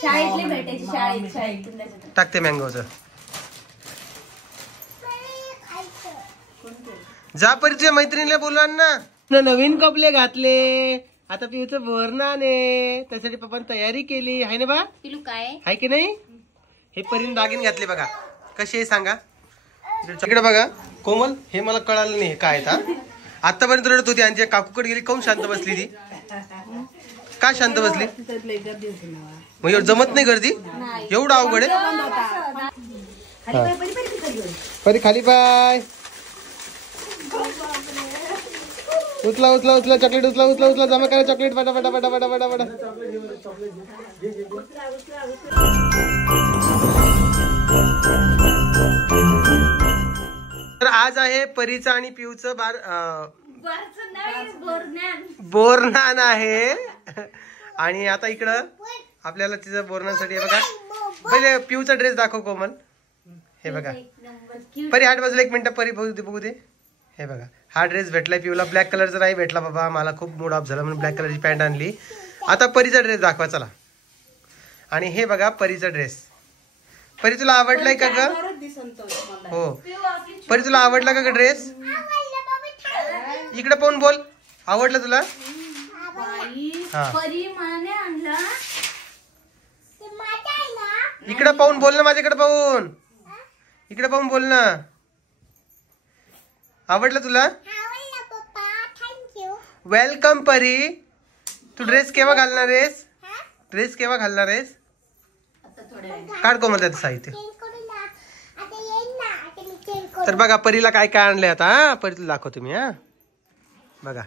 शाळेतली भेटायची शाळेत टाकते मँगोचं. जा परिचय मैत्रिणीला बोलवा ना. नवीन कपडे घातले आता पिऊचं बोरनान आहे त्यासाठी पप्पा तयारी केली आहे ना बा. पिलू काय आहे की नाही. हे परीने दागिने घातले बघा कसे आहे सांगा. इकडे बघा कोमल हे मला कळालं नाही काय था आतापर्यंत रडत होती आणि काकूकडे गेली काऊन शांत बसली ती. का शांत बसली मग एवढं जमत नाही गर्दी एवढं अवघड आहे. परी खाली पाय उचला उचला उचला चॉकलेट उचला उचला उचला जमा करा चॉकलेट फटा फटा फटा फटा फटा फटा. तर आज आहे परीचं आणि पिऊचं बोरनान आहे. आणि आता इकडं आपल्याला तिचं बोरनासाठी बघा पहिले पिऊचा ड्रेस दाखव कोमल. हे बघा परी आठ बाजूला एक मिनिट परी बघू दे. हे बघा हा ड्रेस भेटलाय पिऊला. ब्लॅक कलरचा नाही भेटला बाबा मला खूप मूड ऑफ झाला म्हणून ब्लॅक कलरची पॅन्ट आणली. आता परीचा ड्रेस दाखवा चला. आणि हे बघा परीचा ड्रेस. परी तुला आवडलाय का ग. हो परी तुला आवडला का ग ड्रेस. इकडे पाहून बोल आवडलं तुला. इकडे पाहून बोल ना माझ्याकडे पाहून. इकडे पाहून बोल ना. आवडलं तुला. वेलकम परी. तू ड्रेस केव्हा घालणार आहेस. ड्रेस केव्हा घालणार आहेस. काढ कोमल त्याचं साहित्य. तर बघा परीला काय काय आणलंय आता. हा परी तुला दाखवतो मी. हा बघा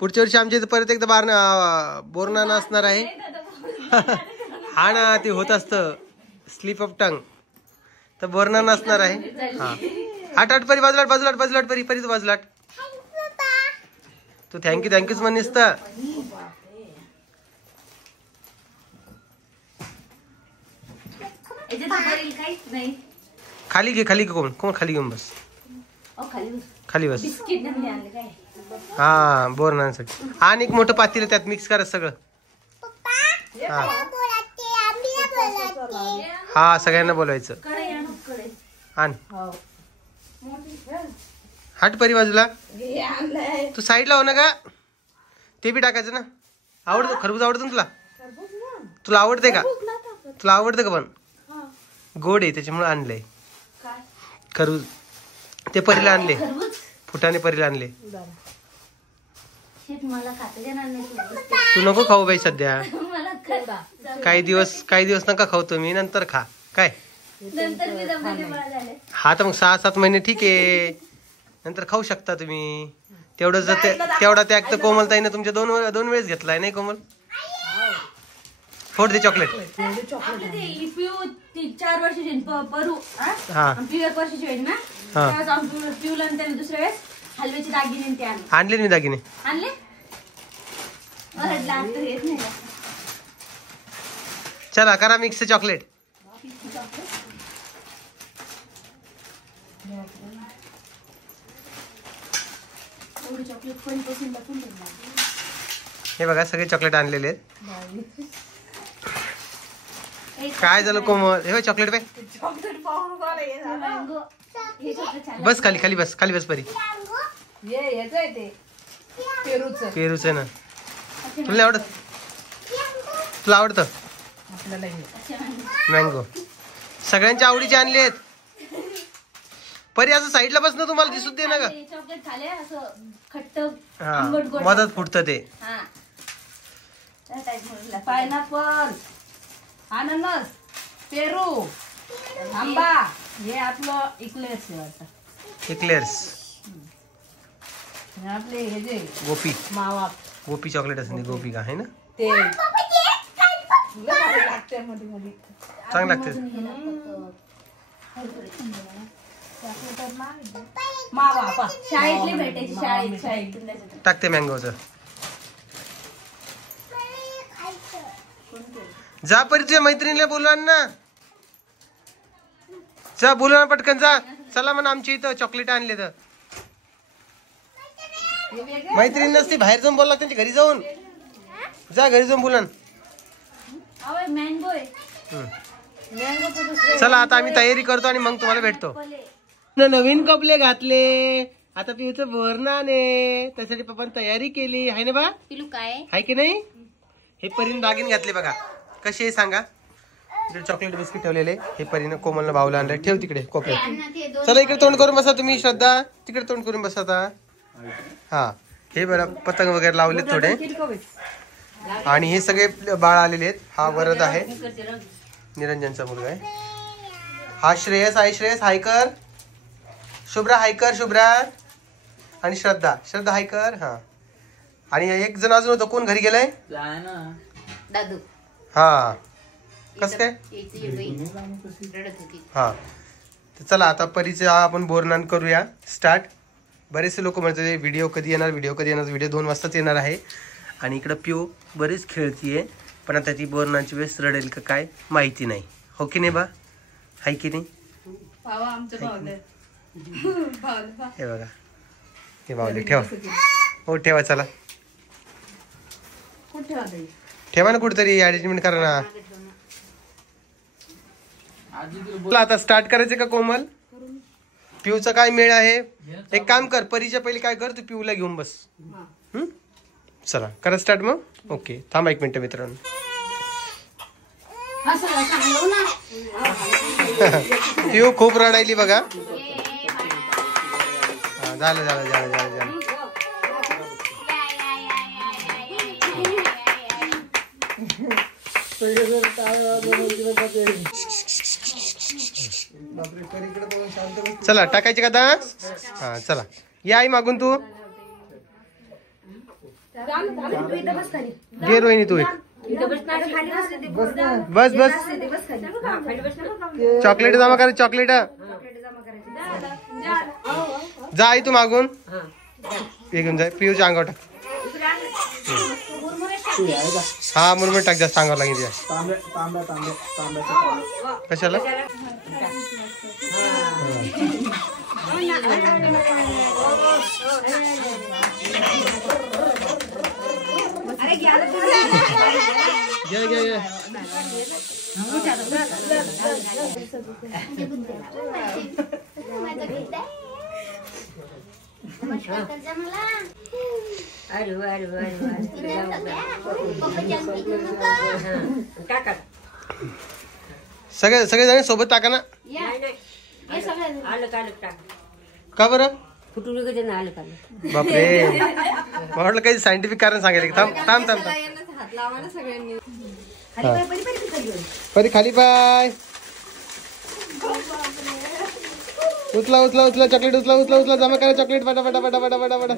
पुढच्या वर्षी आमच्या इथे परत एकदा बोरनान असणार आहे. हा ना ते होत असतं स्लिप ऑफ टंग तर बोरनान असणार आहे. हा आठ आठ परी बाजूलाट बाजूलाट बाजूलाट परी परी तू बाजूलाट. तू थँक्यू थँक्यूच म्हणेस तर. खाली घे खाली घे कोण कोण खाली घेऊन बस. खाली बस. हा बोरनांसाठी. आणि एक मोठं पातेलं त्यात मिक्स करा सगळं. हा सगळ्यांना बोलवायचं. आण हट परी बाजूला. तू साईडला हो ना का. ते बी टाकायचं ना. आवडतं खरबूज आवडतं ना तुला. तुला आवडते का. तुला आवडतं का पण गोड आहे त्याच्यामुळे आणलंय खरबूज. ते परीला आणले फुटाने परीला आणले. तू नको खाऊ बाई सध्या. काही दिवस नका खाऊ तुम्ही नंतर खा काय. हा तर मग 6-7 महिने ठीक आहे नंतर खाऊ शकता तुम्ही. तेवढा त्याग तर कोमलताईने तुमच्या दोन वेळेस घेतलाय नाही कोमल. फोड दे चॉकलेट. 4 वर्षाची परू पिऊ 1 वर्षाची होईल ना. पिऊला त्याने दुसऱ्या वेळेस हलव्याचे दागिने आणले मी दागिने आणले. चला करा मिक्स चॉकलेट. हे बघा सगळे चॉकलेट आणलेले आहेत. काय झालं कोमल. हे चॉकलेट बाय बस खाली खाली बस खाली बस परी. पेरूच आहे ना. तुला आवडत. तुला आवडतं मँगो. सगळ्यांच्या आवडीचे आणलेत. परी असं साईडला बस ना तुम्हाला दिसू दे ना ग. मदत फुटतं ते. पायनॅपल अननस पेरू आंबा हे आपलं इक्लेअर्स आपले हे जे गोपी मावा गोपी चॉकलेट असते गोपी का आहे ना ते लागते मध्ये मध्ये चांगलं लागते. मावा शाळेतली भेटायची शाळेत टाकते मँगोचं. जा परी तुझ्या मैत्रिणीला बोलवा ना. जा बोलवा पटकन जा. चला म्हणा आमच्या इथं चॉकलेट आणले तर. मैत्रीण नसते बाहेर जाऊन बोलला त्यांच्या घरी जाऊन. जा घरी जाऊन बोला मँगो आहे. चला आता आम्ही तयारी करतो आणि मग तुम्हाला भेटतो. नवीन कपडे घातले, आता पिऊचं बोरनान आहे, त्यासाठी पप्पाने तयारी केली आहे ना बा. पिलू काय आहे की नाही. हे परीने दागिने घातले बघा, कसे आहे सांगा. इकडे चॉकलेट बिस्किट ठेवलेले, हे परीने कोमलनं भाऊला आणले. ठेव तिकडे कोपऱ्यात. चला इकडे तोंड करून बसा तुम्ही. श्रद्धा तिकडे तोंड करून बसा आता. हा हे बरं पतंग वगैरे लावले थोडे. आणि हे सगळे बाळ आलेले आहेत. हा वरद आहे, निरंजनचा मुलगा आहे. हा श्रेयस आहे. श्रेयस हायकर. शुभ्रा हायकर. शुभ्रा आणि श्रद्धा. श्रद्धा हायकर. हा आणि एक जण अजून होतं, कोण घरी गेलाय. दादू. हा कस काय. हा तर चला आता परीचे आपण बोरनान करूया स्टार्ट. बरेचसे लोक म्हणतात व्हिडिओ कधी येणार, व्हिडिओ कधी येणार. व्हिडिओ 2 वाजताच येणार आहे. आणि इकडं पिऊ बरीच खेळतीये, पण आता ती बोरनाची वेळेस रडेल का काय माहिती नाही. हो की नाही बा. हाय की नाही. हे बघा हे बावले. ठेवा हो ठेवा. चला ठेवा ना कुठेतरी, ऍडजस्टमेंट करा ना. आता स्टार्ट करायचं का कोमल. पिऊचा काय मेळ आहे. एक काम कर, परीच्या पहिले काय कर, तू पिऊला घेऊन बस. चला करा स्टार्ट मग. ओके थांबा 1 मिनिट मित्रांनो. पिऊ खूप रडायली बघा. झालं झालं झालं झालं झालं. चला टाकायचे का आता. हा चला या आई मागून. तू घे रोहिणी तू. बस बस चॉकलेट जमा कर. चॉकलेट जा आई तू मागून. घेऊन जाय पिऊच्या अंगावर टाक. हा मुरमुरे टाक, जास्त सांगावं लागेल. कशाला. घ्या घ्या घ्या. सगळे जण सोबत टाका ना. का बरं. बापरे म्हटलं काही सायंटिफिक कारण सांगायला. थांब थांब थांब. परी खाली पाय. उचला उचला उचला चॉकलेट. उचला उचला उचला. जमा करा चॉकलेट. फटा फटा फटा फटा फटा फटा.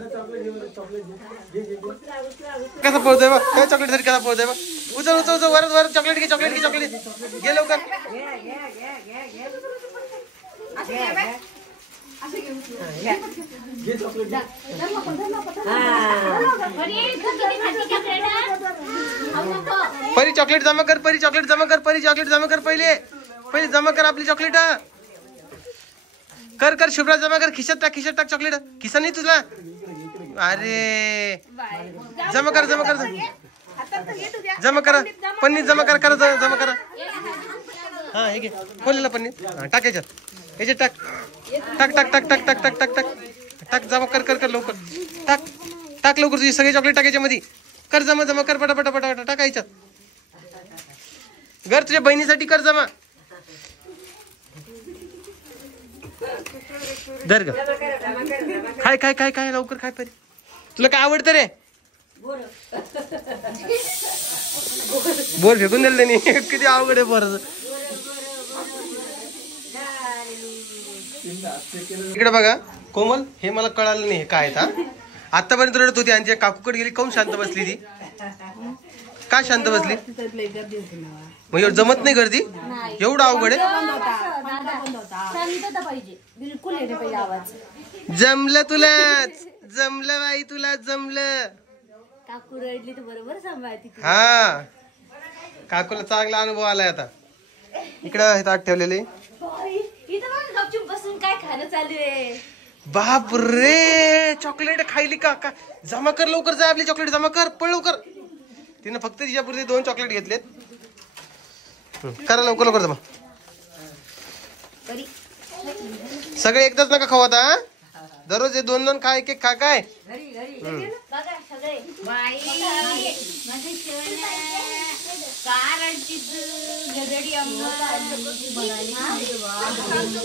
कसा पोहोचतोय बा. काय चॉकलेट साठी कसा पोहोचतोय बा. उचल उचल उचल. वर वर चॉकलेट घे. चॉकलेट घे. चॉकलेट घे लवकर. परी चॉकलेट जमा कर. परी चॉकलेट जमा कर. परी चॉकलेट जमा कर. पहिले पहिले जमा कर आपली चॉकलेट. कर कर. शुभ्रा जमा कर. खिशात टाक. खिशात टाक चॉकलेट. खिसा नाही तुझा. अरे जमा कर. जमा कर. जमा करा. पन्नीस जमा करा. करा जमा करा. हा हे घे खोललेला पन्नीस. टाक याच्यात. याच्यात टाक. टाक टाक टाक टाक टाक टाक टाक टाक टाक. जमा कर कर कर लवकर. टाक टाक लवकर. तुझी सगळे चॉकलेट टाकायच्या मध्ये. कर जमा. जमा कर. पटापटा पटापटा टाक याच्यात. घर तुझ्या बहिणीसाठी कर जमा. धर ग. काय काय काय काय लवकर काय. परी तुला काय आवडतं रे. बोर फेकून दिलं त्यांनी. किती अवघड आहे बोराचं. इकडे बघा कोमल, हे मला कळालं नाही काय था. आतापर्यंत रडत होती आणि काकूकडे गेली. काऊन शांत बसली ती. का शांत बसली. मग एवढं जमत नाही गर्दी. एवढं अवघड आहे. जमलं तुला. जमलं बाई तुला. जमलं. काकू रडली तर बरोबर सांभाळती. हा काकूला चांगला अनुभव आलाय आता. इकडं ताट ठेवलेले. गपचूप बसून काय खाणं चालू आहे. बाप रे चॉकलेट खायली का. जमा कर लवकर. जा आपली चॉकलेट जमा कर. पळ लवकर. तिनं फक्त तिच्यापुरते 2 चॉकलेट घेतलेत. करा लवकर लवकर जमा. सगळे एकदाच नका खाऊ आता. दररोज 2-2 खा, एक खा. काय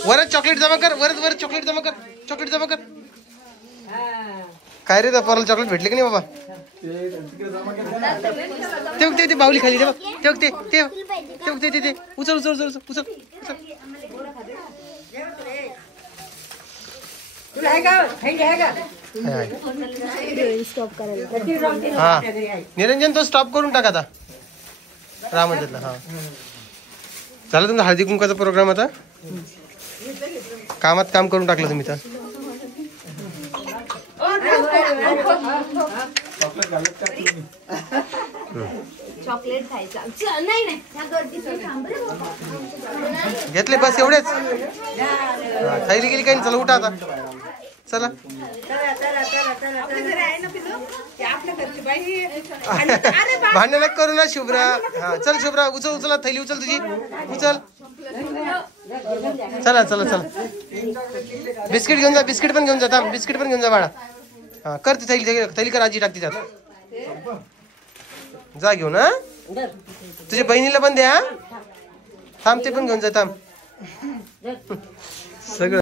वरच चॉकलेट जमा कर. वरच चॉकलेट जमा कर. चॉकलेट जमा कर. काय रे त्या पोराला चॉकलेट भेटले की नाही बाबा? ते बाहुली खाली ते उचल उचल उचल उचल उचल. हा निरंजन तो स्टॉप करून टाक आता. रामजतला हा झालं तुमचा हळदी कुंकाचा प्रोग्राम. आता कामात काम करून टाकलं तुम्ही तर. चॉकलेट खायचा नाही घेतले बस एवढेच. थैली गेली काही. चला उठा आता. चला भांडण करू ना शुभ्रा. हा चल शुभ्रा उचल उचला थैली उचल तुझी उचल. चला चला चला बिस्किट घेऊन जा. बिस्किट पण घेऊन जा. थांब बिस्किट पण घेऊन जा बाळा. हा कर ती थैली कर. आजी टाकते त्यात. जा घेऊन. हा तुझ्या बहिणीला पण द्या. थांब ते पण घेऊन जा. थांब सगळं